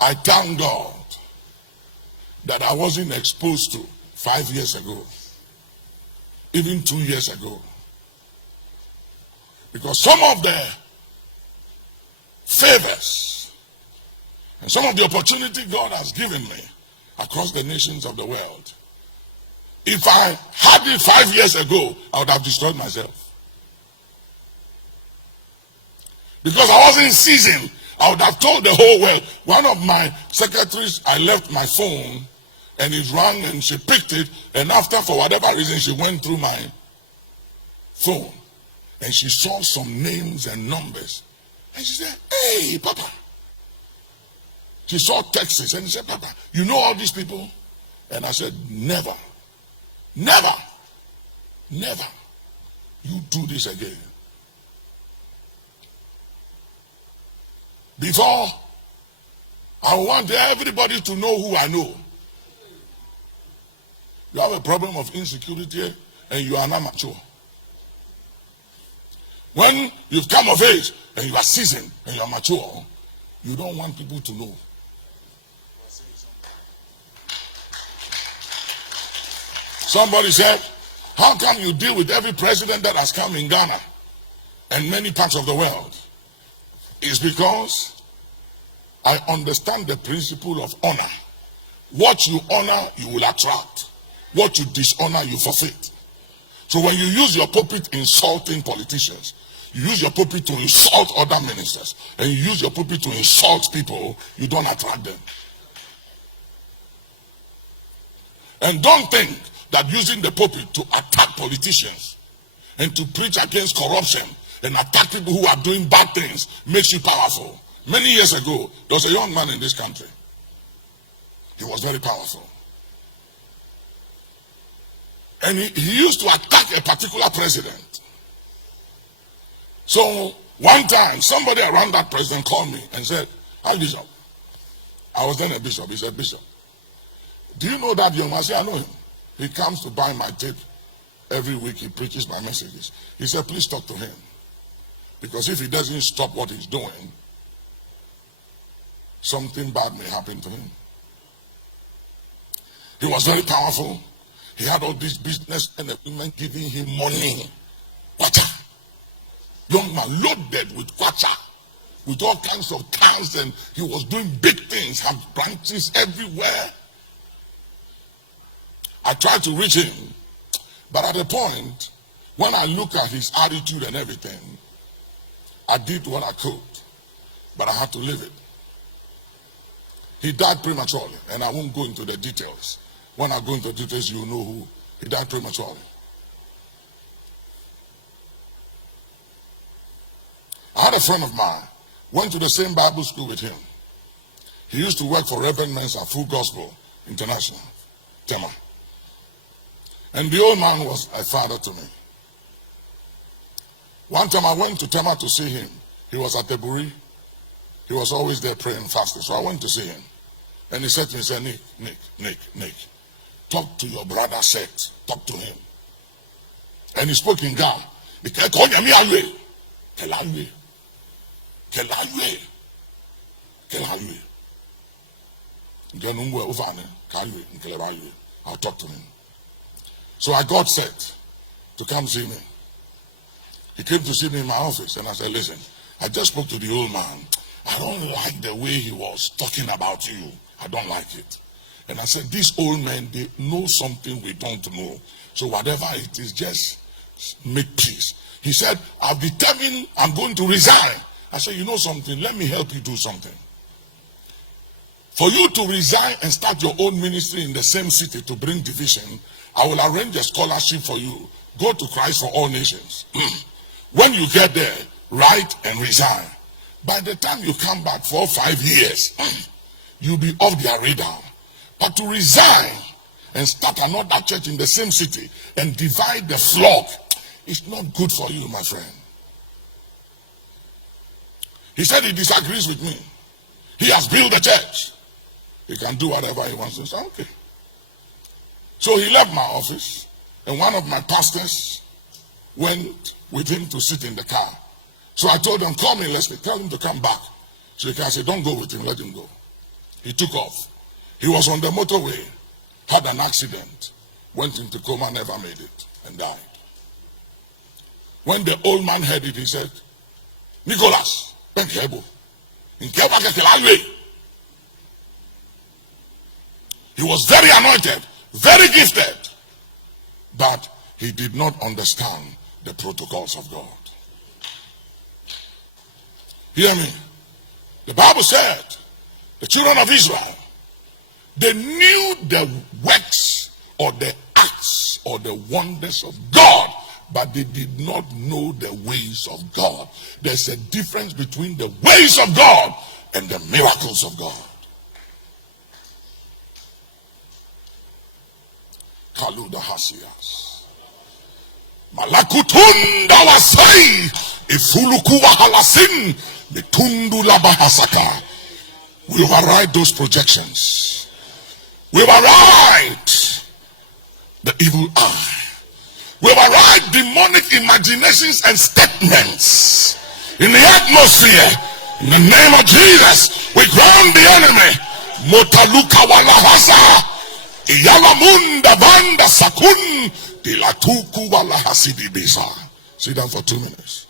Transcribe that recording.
I thank God that I wasn't exposed to 5 years ago, even 2 years ago. Because some of the favors and some of the opportunity God has given me across the nations of the world, if I had it 5 years ago, I would have destroyed myself. Because I wasn't seasoned, I would have told the whole world. One of my secretaries, I left my phone and it rang and she picked it, and after, for whatever reason, she went through my phone and she saw some names and numbers and she said, "Hey, Papa." She saw texts and she said, "Papa, you know all these people?" And I said, never you do this again. Before, I want everybody to know who I know. You have a problem of insecurity and you are not mature. When you've come of age and you are seasoned and you are mature, you don't want people to know. Somebody said, "How come you deal with every president that has come in Ghana and many parts of the world?" It's because I understand the principle of honor. What you honor, you will attract. What you dishonor, you forfeit. So when you use your pulpit insulting politicians, you use your pulpit to insult other ministers, and you use your pulpit to insult people, you don't attract them. And don't think that using the pulpit to attack politicians and to preach against corruption and attack people who are doing bad things makes you powerful. Many years ago, there was a young man in this country. He was very powerful. And he used to attack a particular president. So one time, somebody around that president called me and said, "Hi, Bishop." I was then a bishop. He said, "Bishop, do you know that young man?" I said, "I know him. He comes to buy my tape every week. He preaches my messages." He said, "Please talk to him. Because if he doesn't stop what he's doing, something bad may happen to him." He was very powerful. He had all this business and the women giving him money. Kwacha. Young man loaded with kwacha, with all kinds of cars, and he was doing big things, had branches everywhere. I tried to reach him, but at a point, when I look at his attitude and everything, I did what I could, but I had to leave it. He died prematurely, and I won't go into the details. When I go into the details, you know who. He died prematurely. I had a friend of mine, went to the same Bible school with him. He used to work for Reverend Mensa, Full Gospel International, Tema. And the old man was a father to me. One time I went to Tema to see him. He was at the Buri. He was always there praying and fasting. So I went to see him. And he said to me, he said, Nick, talk to your brother Seth. Talk to him. And he spoke in Ghana. He said, Kelawye. I'll talk to him. So I got Seth to come see me. He came to see me in my office, and I said, "Listen, I just spoke to the old man. I don't like the way he was talking about you. I don't like it." And I said, "These old men, they know something we don't know. So whatever it is, just make peace." He said, "I've determined I'm going to resign." I said, "You know something? Let me help you do something. For you to resign and start your own ministry in the same city to bring division, I will arrange a scholarship for you. Go to Christ for All Nations. When you get there, write and resign. By the time you come back for 5 years, you'll be off their radar. But to resign and start another church in the same city and divide the flock is not good for you, my friend." He said he disagrees with me. He has built a church. He can do whatever he wants to say. Okay. So he left my office, and one of my pastors went with him to sit in the car. So I told him, "Call me, Leslie, tell him to come back." So he said, "Don't go with him, let him go." He took off. He was on the motorway, had an accident, went into coma, never made it, and died. When the old man heard it, he said, Nicholas, he was very anointed, very gifted, but he did not understand the protocols of God. Hear me. The Bible said, the children of Israel, they knew the works or the acts or the wonders of God, but they did not know the ways of God. There's a difference between the ways of God and the miracles of God. Kaluda Hasias. Malakutunda wasai. Ifulukuwa halasin. Mitundu labahasaka. We override those projections. We override the evil eye. We override demonic imaginations and statements in the atmosphere. In the name of Jesus, we ground the enemy. Motaluka walahasa. Iyalamunda banda sakun. Dilatuku walahasi dibisa. Sit down for 2 minutes.